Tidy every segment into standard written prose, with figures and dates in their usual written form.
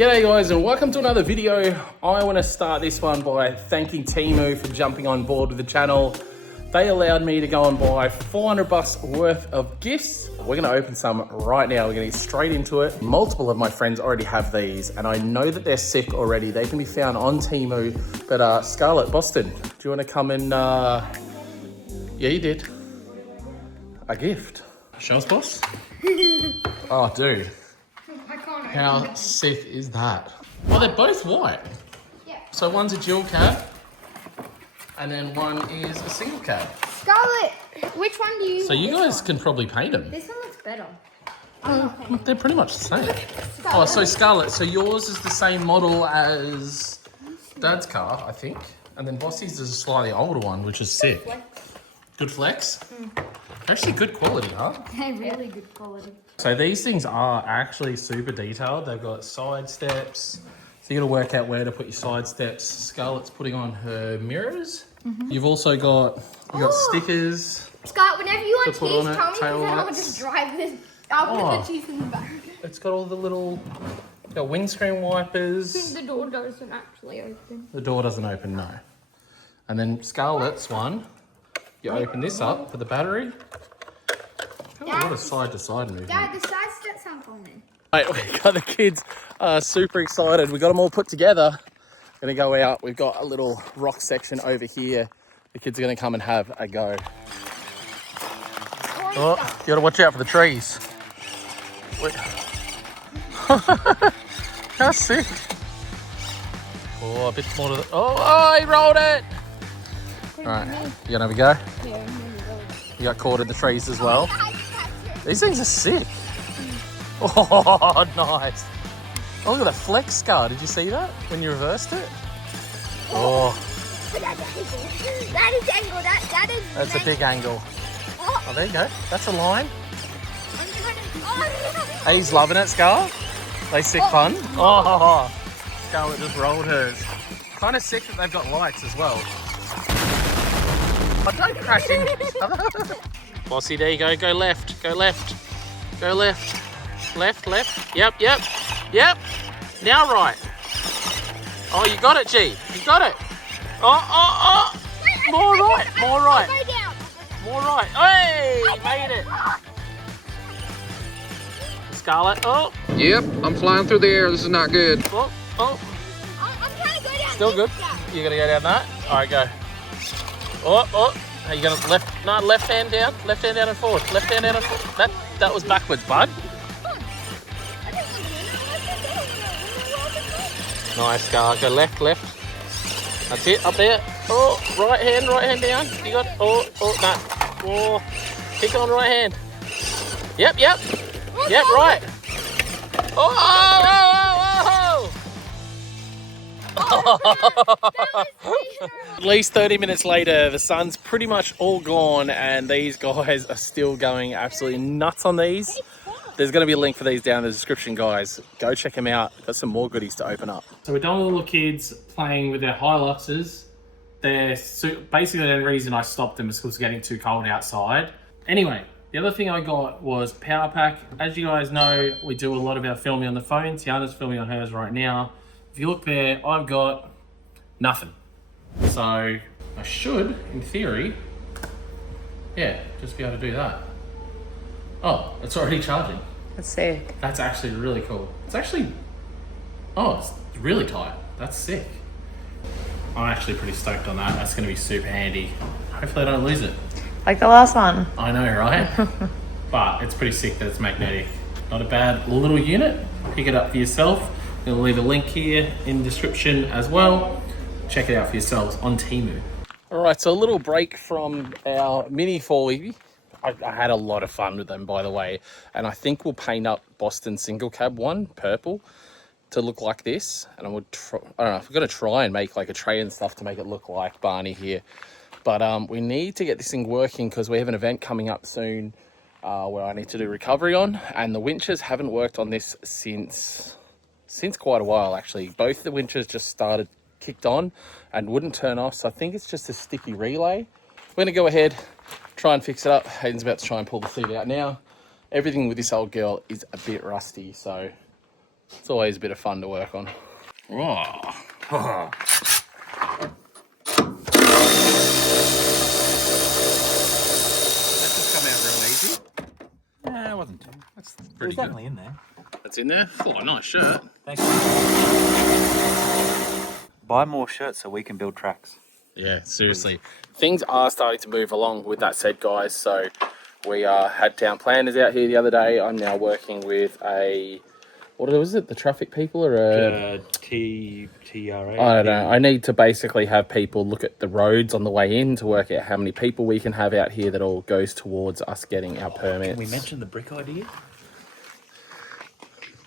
G'day guys and welcome to another video. I want to start this one by thanking Temu for jumping on board with the channel. They allowed me to go and buy 400 bucks worth of gifts. We're going to open some right now. We're going to get straight into it. Multiple of my friends already have these and I know that they're sick already. They can be found on Temu. But Scarlett, Boston, do you want to come and... Yeah, you did. A gift. Show us, boss. Oh, dude. How sick is that? Well, they're both white. Yeah. So one's a dual cab, and then one is a single cab. Scarlett, which one do you? So you guys can probably paint them. This one looks better. They're pretty much the same. Oh, so Scarlett, so yours is the same model as Dad's car, I think, and then Bossy's is a slightly older one, which is sick. Good flex. Actually good quality, huh? They're really good quality. So these things are actually super detailed. They've got side steps. So you got to work out where to put your side steps. Scarlett's putting on her mirrors. You've also got stickers. Scott, whenever you want to put cheese, on it, tell me because tail I will lights. just drive this. I'll put the cheese in the back. It's got all the little windscreen wipers. The door doesn't actually open. The door doesn't open, no. And then Scarlett's one, you open this up for the battery. A lot of side-to-side movement. Dad, the side steps aren't on. Right, we got the kids super excited. We got them all put together. Gonna go out. We've got a little rock section over here. The kids are gonna come and have a go. Oh, you gotta watch out for the trees. Wait. How sick. Oh, a bit more to the... Oh, he rolled it. All right, you gonna have a go? Yeah, You got caught in the trees as well. These things are sick. Oh, nice. Oh, look at the flex scar. Did you see that when you reversed it? Oh. That is angle. That is. That's a big angle. Oh, there you go. That's a line. Hey, he's loving it, Scar. They sick fun. Oh, Scarlett just rolled hers. Kind of sick that they've got lights as well. I don't crash into each other. Bossy, there you go. Go left. Go left. Go left. Left, left. Yep, yep. Yep. Now right. Oh, you got it, G. You got it. Oh. More right. More right. More right. Hey, made it. Scarlett. Oh. Yep, I'm flying through the air. This is not good. Oh. I'm trying to go down. Still good. You're going to go down that? All right, go. Oh. Are you going to left hand down and forward. Left hand down and forward. That was backwards, bud. Nice, Scar. Go left. That's it, up there. Oh, right hand down. You got, no. Oh, kick on right hand. Yep, right. At least 30 minutes later, the sun's pretty much all gone and these guys are still going absolutely nuts on these. There's going to be a link for these down in the description, guys. Go check them out. Got some more goodies to open up. So we're done with the little kids playing with their Hiluxes. Basically the only reason I stopped them is because it was getting too cold outside. Anyway, the other thing I got was power pack. As you guys know, we do a lot of our filming on the phone. Tiana's filming on hers right now. If you look there, I've got nothing. So I should, in theory, just be able to do that. Oh, it's already charging. That's sick. That's actually really cool. It's actually, it's really tight. That's sick. I'm actually pretty stoked on that. That's gonna be super handy. Hopefully I don't lose it. Like the last one. I know, right? But it's pretty sick that it's magnetic. Not a bad little unit. Pick it up for yourself. We'll leave a link here in the description as well. Check it out for yourselves on Temu. All right, so a little break from our mini four-wheelie. I had a lot of fun with them, by the way. And I think we'll paint up Boston single cab one, purple, to look like this. And I don't know, if we're gonna try and make like a tray and stuff to make it look like Barney here. But we need to get this thing working because we have an event coming up soon where I need to do recovery on. And the winches haven't worked on this since quite a while, actually. Both the winches just kicked on and wouldn't turn off. So I think it's just a sticky relay. We're gonna go ahead, try and fix it up. Hayden's about to try and pull the seat out now. Everything with this old girl is a bit rusty, so It's always a bit of fun to work on. Oh. That just come out real easy. Nah, it wasn't too. That's pretty good. definitely in there. That's in there? Oh, nice shirt. Thanks. Buy more shirts so we can build tracks. Yeah, seriously. Things are starting to move along with that said, guys. So we had town planners out here the other day. I'm now working with a... What was it? The traffic people or a... TRA? I don't know. I need to basically have people look at the roads on the way in to work out how many people we can have out here that all goes towards us getting our permits. Can we mention the brick idea?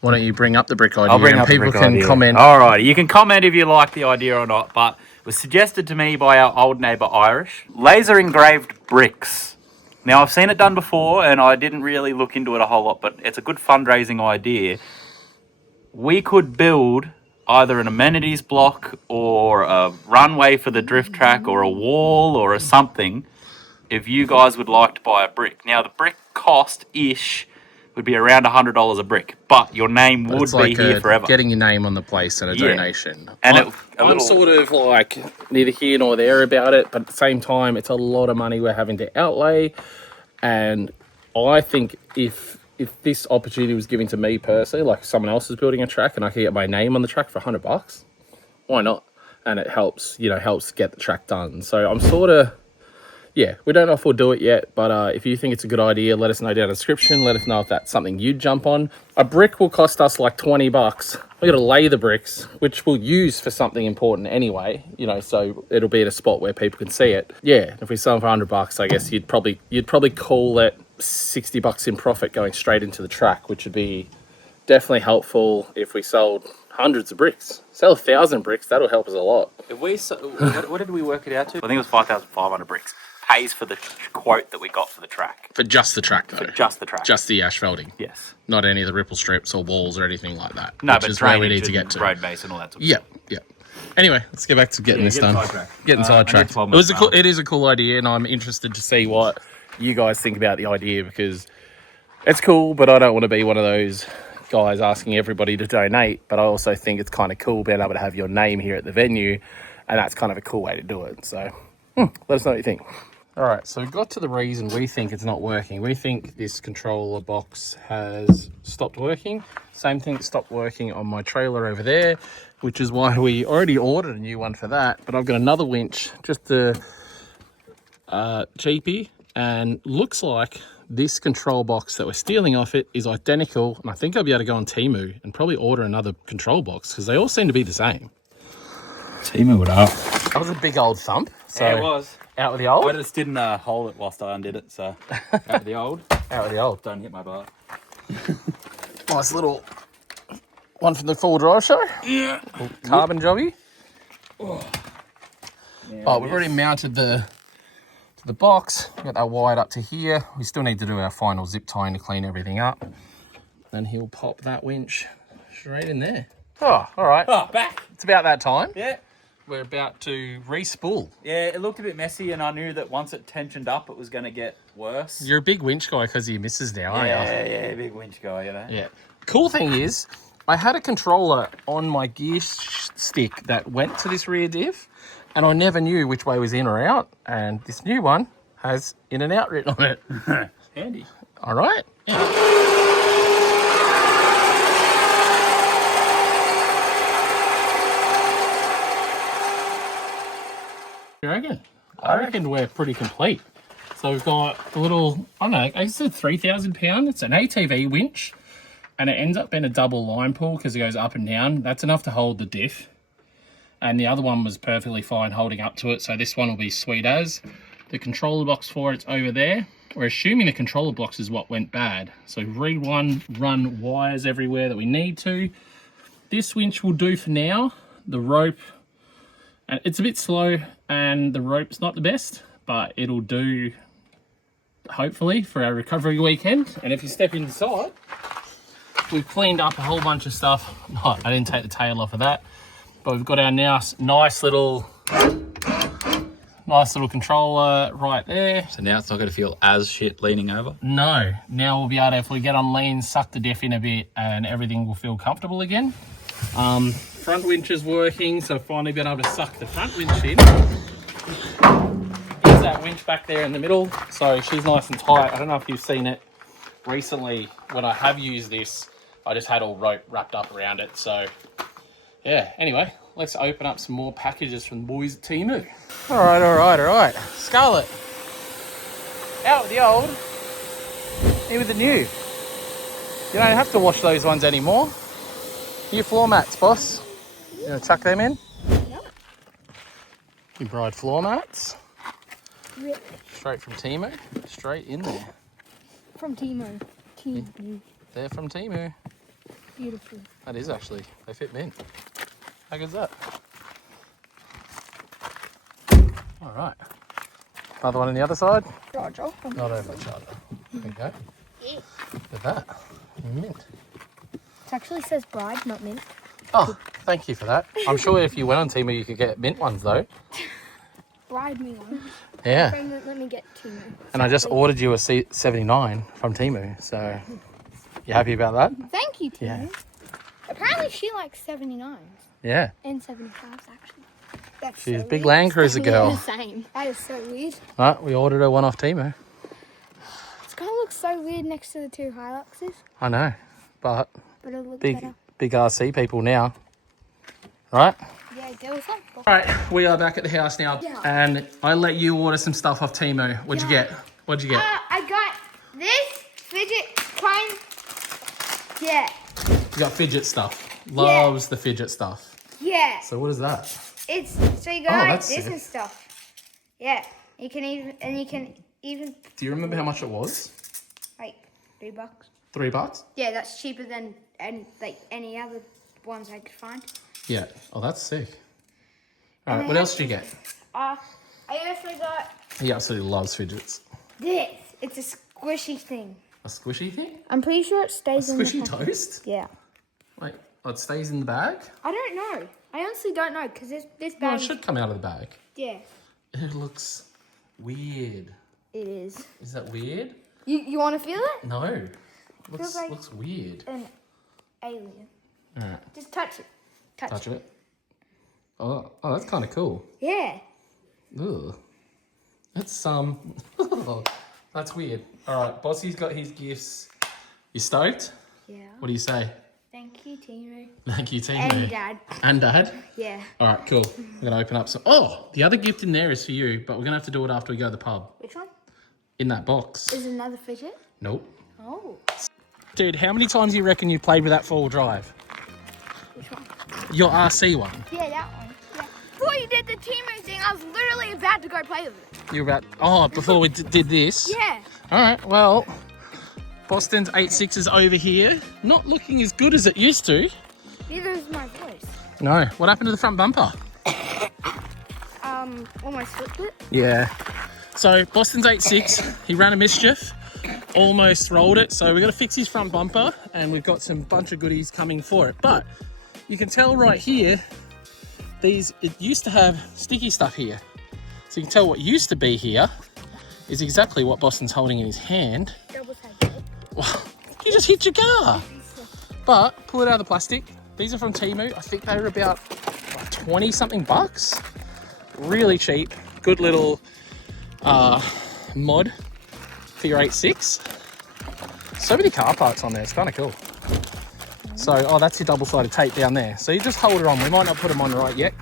Why don't you bring up the brick idea? I'll bring and up the people brick can idea. comment. Alrighty, you can comment if you like the idea or not, but it was suggested to me by our old neighbour Irish. Laser engraved bricks. Now, I've seen it done before, and I didn't really look into it a whole lot, but it's a good fundraising idea. We could build either an amenities block or a runway for the drift track or a wall or a something if you guys would like to buy a brick. Now, the brick cost-ish would be around $100 a brick, but your name would be here forever. Getting your name on the place and a donation. And I'm sort of like neither here nor there about it, but at the same time, it's a lot of money we're having to outlay. And I think if this opportunity was given to me personally, like someone else is building a track and I could get my name on the track for $100, why not? And it helps, helps get the track done. So I'm sort of, yeah, we don't know if we'll do it yet, but if you think it's a good idea, let us know down in the description. Let us know if that's something you'd jump on. A brick will cost us like $20. We got to lay the bricks, which we'll use for something important anyway, so it'll be at a spot where people can see it. Yeah, if we sell them for $100, I guess you'd probably call it $60 in profit going straight into the track, which would be definitely helpful if we sold hundreds of bricks. Sell 1,000 bricks, that'll help us a lot. If we, what did we work it out to? I think it was 5,500 bricks. Pays for the quote that we got for the track. For just the track, though. For just the track. Just the asphalting. Yes. Not any of the ripple strips or walls or anything like that. No, which but is where we need to get to. Road base and all that sort of stuff. Yeah. Anyway, let's get back to getting this done. Getting sidetracked. It It is a cool idea, and I'm interested to see what you guys think about the idea, because it's cool, but I don't want to be one of those guys asking everybody to donate. But I also think it's kind of cool being able to have your name here at the venue, and that's kind of a cool way to do it. So let us know what you think. All right, so we got to the reason we think it's not working. We think this controller box has stopped working. Same thing stopped working on my trailer over there, which is why we already ordered a new one for that. But I've got another winch, just a cheapie, and looks like this control box that we're stealing off it is identical. And I think I'll be able to go on Temu and probably order another control box, because they all seem to be the same. Temu it up. That was a big old thump. So Yeah, it was. Out with the old? I just didn't hold it whilst I undid it, so out with the old. Out with the old. Don't hit my butt. Nice little one from the four-wheel drive show. Yeah. Carbon jobby. Oh, We've already mounted the box. Got that wired up to here. We still need to do our final zip tying to clean everything up. Then he'll pop that winch straight in there. Oh, all right. Oh, back. It's about that time. Yeah. We're about to re-spool. Yeah, it looked a bit messy, and I knew that once it tensioned up, it was going to get worse. You're a big winch guy because of your missus now, aren't you? Yeah, big winch guy, Yeah. Cool thing is, I had a controller on my gear stick that went to this rear diff, and I never knew which way was in or out, and this new one has in and out written on it. Handy. All right. Yeah. You reckon? I reckon we're pretty complete. So we've got a little, I don't know, I said 3,000 pound. It's an ATV winch, and it ends up being a double line pull because it goes up and down. That's enough to hold the diff. And the other one was perfectly fine holding up to it. So this one will be sweet as. The controller box for it's over there. We're assuming the controller box is what went bad. So run wires everywhere that we need to. This winch will do for now. The rope, and it's a bit slow and the rope's not the best, but it'll do hopefully for our recovery weekend. And if you step inside, we've cleaned up a whole bunch of stuff. No, I didn't take the tail off of that, but we've got our nice little Nice little controller right there. So now it's not going to feel as shit leaning over? No. Now we'll be able to, if we get on lean, suck the def in a bit and everything will feel comfortable again. Front winch is working, so finally being able to suck the front winch in. Here's that winch back there in the middle. So she's nice and tight. I don't know if you've seen it recently. When I have used this, I just had all rope wrapped up around it. So yeah, anyway, let's open up some more packages from the boys at Temu. All right. Scarlett, out with the old, in with the new. You don't have to wash those ones anymore. New floor mats, boss. You gonna chuck them in? Yep. Embroidered floor mats. Rip. Straight from Temu. Straight in there. From Temu. Temu. They're from Temu. Beautiful. That is actually. They fit me in. How good's that? All right. Another one on the other side. Roger. Not over each other. There you go. Yeah. Look at that. Mint. It actually says bride, not mint. Oh, thank you for that. I'm sure if you went on Temu, you could get mint ones though. Bride me one. Yeah. Let me get Temu. And I just ordered you a C79 from Temu, so you happy about that? Thank you, Temu. Yeah. Apparently she likes 79s. Yeah. And 75s, actually. That's She's so a big weird. Land Cruiser girl. The same. That is so weird. Right, we ordered her one off Temu. It's gonna look so weird next to the two Hiluxes, I know, but but it'll look big better. RC people now, right? Yeah, go with that. All right, we are back at the house now, and I let you order some stuff off Temu. What'd you get? What'd you get? I got this fidget coin. Yeah. You got fidget stuff. Loves the fidget stuff. Yeah. So what is that? It's so you go Oh, like that's this sick. and stuff. Yeah. You can even Do you remember how much it was? like $3. $3? Yeah, that's cheaper than like any other ones I could find. Yeah. Oh, that's sick. All right, what else did you get? I also got He absolutely loves fidgets. this. It's a squishy thing. A squishy thing? I'm pretty sure it A stays in the squishy packet. toast? Yeah. Like, oh, it stays in the bag? I don't know. I honestly don't know because this No, bag. it should come out of the bag. Yeah, It looks weird. it is. Is that weird? You want to feel it? No. Looks, Feels like- looks weird. An alien. All right, Just touch it. touch it. Oh, that's kind of cool. Yeah. Ugh. That's that's weird. All right, Bossy's got his gifts. You stoked? Yeah. What do you say? Thank you, Temu. Thank you, team. And Dad. And Dad. Yeah. All right, cool. I'm gonna open up some. Oh, the other gift in there is for you, but we're gonna have to do it after we go to the pub. Which one? In that box. Is it another fidget? Nope. Oh. Dude, how many times do you reckon you played with that four-wheel drive? Which one? Your RC one. Yeah, that one. Yeah. Before you did the Temu thing, I was literally about to go play with it. You were about. Oh, before we did this. Yeah. All right. Well, Boston's 86 over here, not looking as good as it used to. Neither is my voice. No. What happened to the front bumper? Almost flipped it. Yeah. So Boston's 86. He ran a mischief, almost rolled it. So we got to fix his front bumper, and we've got some bunch of goodies coming for it. But you can tell right here, it used to have sticky stuff here. So you can tell what used to be here is exactly what Boston's holding in his hand. Double tag. You just hit your car. But pull it out of the plastic. These are from Temu. I think they were about 20 something bucks. Really cheap. Good little mod for your 86. So many car parts on there. It's kind of cool. So, oh, that's your double-sided tape down there. So you just hold it on. We might not put them on right yet.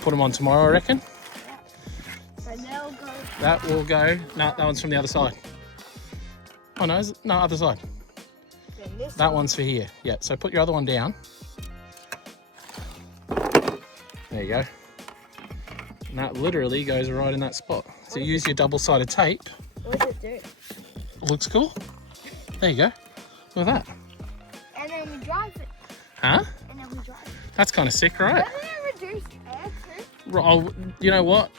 Put them on tomorrow, I reckon. So they'll go. That will go. No, that one's from the other side. Oh no, no, other side. Then this That one's for here. Yeah, so put your other one down. There you go. And that literally goes right in that spot. So you use your double-sided tape. What does it do? Looks cool. There you go. Look at that. And then we drive it. Huh? And then we drive it. That's kind of sick, right? Doesn't it reduce air too? Oh, you know what?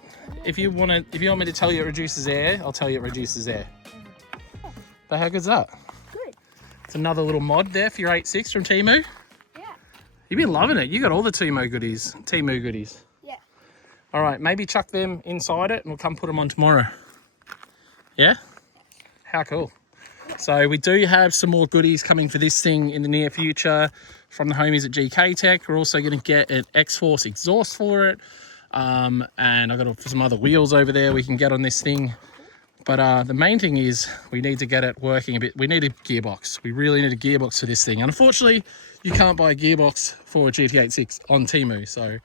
If you want me to tell you it reduces air, I'll tell you it reduces air. But how good's that? Good. It's another little mod there for your 86 from Temu. Yeah. You've been loving it. You got all the Temu goodies. Yeah. All right, maybe chuck them inside it and we'll come put them on tomorrow. Yeah? How cool. So we do have some more goodies coming for this thing in the near future from the homies at GK Tech. We're also going to get an X-Force exhaust for it. And I've got some other wheels over there we can get on this thing. But the main thing is we need to get it working a bit. We need a gearbox. We really need a gearbox for this thing. And unfortunately, you can't buy a gearbox for a GT86 on Temu. So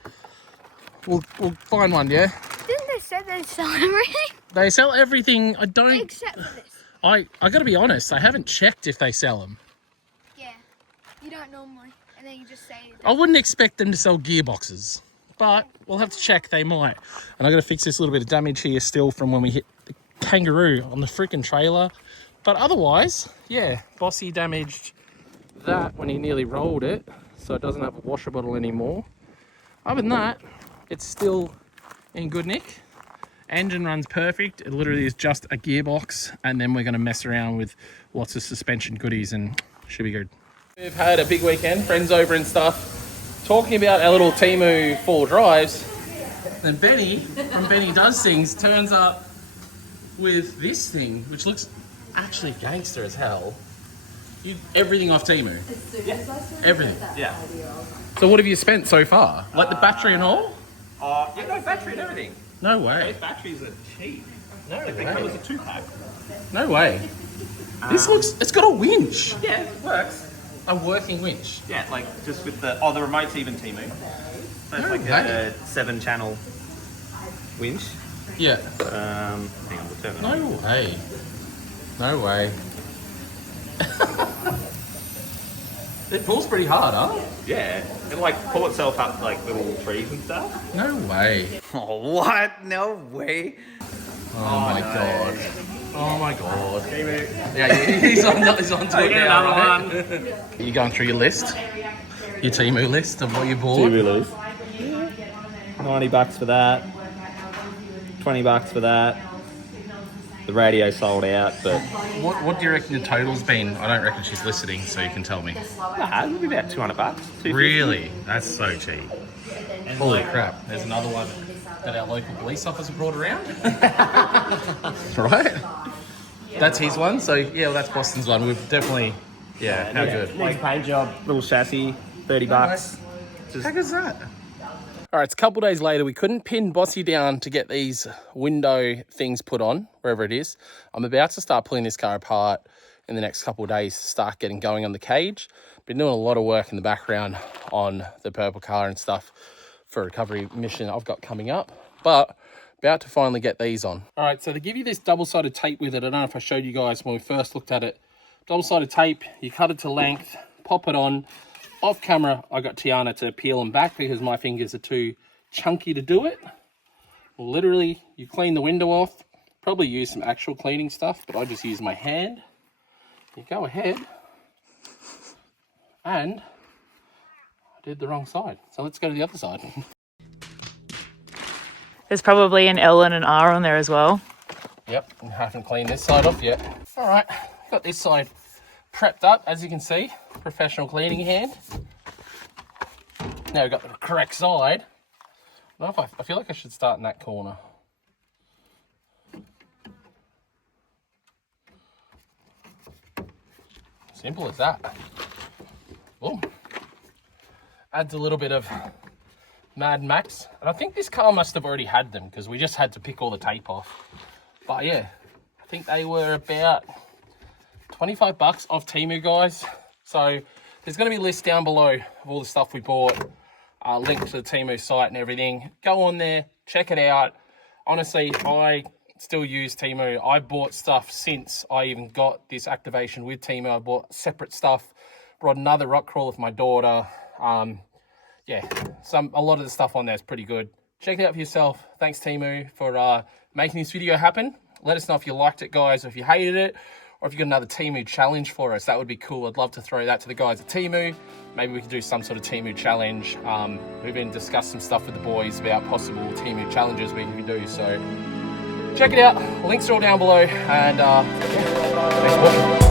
we'll find one, yeah? Didn't they say they sell everything? They sell everything. I don't... Except for this. I got to be honest, I haven't checked if they sell them. Yeah. You don't normally. And then you just say... I wouldn't expect them to sell gearboxes. But we'll have to check, they might. And I got to fix this little bit of damage here still from when we hit the kangaroo on the freaking trailer. But otherwise, yeah, Bossy damaged that when he nearly rolled it, so it doesn't have a washer bottle anymore. Other than that, it's still in good nick. Engine runs perfect. It literally is just a gearbox, and then we're going to mess around with lots of suspension goodies and should be good. We've had a big weekend, friends over and stuff, talking about our little Temu 4 drives. Then Benny from Benny Does Things turns up with this thing, which looks actually gangster as hell. Everything off Temu. Yeah. Everything. Yeah. So what have you spent so far? Like the battery and all? Yeah, no, battery and everything. No way. Those batteries are cheap. No I think way. that was a 2-pack. No way. This looks, it's got a winch. Yeah, it works. A working winch. Yeah, like just with the the remote's even Temu. So it's like a 7-channel winch. Yeah. Hang on, we'll turn it on. No way. No way. It pulls pretty hard, huh? Yeah, it'll like pull itself up like little trees and stuff. No way. Oh, what? No way. Oh my god. Oh my god. Temu. Yeah, he's on to it Get now, another right? one. You going through your list? Your Temu list of what you bought? Temu list. $90 for that. $20 for that. The radio sold out, but What do you reckon the total's been? I don't reckon she's listening, so you can tell me. nah, it'll be about $200. $250. Really? That's so cheap. Holy crap. There's another one that our local police officer brought around. Right? That's his one. So, yeah, well, that's Boston's one. We've definitely, yeah, how good. Like paint job, little chassis, $30. How good's that? All right, it's a couple days later. We couldn't pin Bossy down to get these window things put on, wherever it is. I'm about to start pulling this car apart in the next couple of days to start getting going on the cage. Been doing a lot of work in the background on the purple car and stuff for a recovery mission I've got coming up, but about to finally get these on. All right, so they give you this double-sided tape with it. I don't know if I showed you guys when we first looked at it. Double-sided tape, you cut it to length, pop it on. Off camera, I got Tiana to peel them back because my fingers are too chunky to do it. Literally, you clean the window off. Probably use some actual cleaning stuff, but I just use my hand. You go ahead. And I did the wrong side. So let's go to the other side. There's probably an L and an R on there as well. Yep, I haven't cleaned this side off yet. All right, got this side prepped up, as you can see. Professional cleaning hand. Now we've got the correct side. I feel like I should start in that corner. Simple as that. Boom. Adds a little bit of Mad Max. And I think this car must have already had them because we just had to pick all the tape off. But yeah, I think they were about $25 off Temu, guys. So there's going to be a list down below of all the stuff we bought. Link to the Temu site and everything. Go on there, check it out. Honestly, I still use Temu. I bought stuff since I even got this activation with Temu. I bought separate stuff. Brought another rock crawler for my daughter. Yeah, a lot of the stuff on there is pretty good. Check it out for yourself. Thanks, Temu, for making this video happen. Let us know if you liked it, guys, or if you hated it, or if you got another Temu challenge for us. That would be cool. I'd love to throw that to the guys at Temu. Maybe we could do some sort of Temu challenge. We've been discussing some stuff with the boys about possible Temu challenges we can do. So check it out. Links are all down below. And yeah, thanks for watching.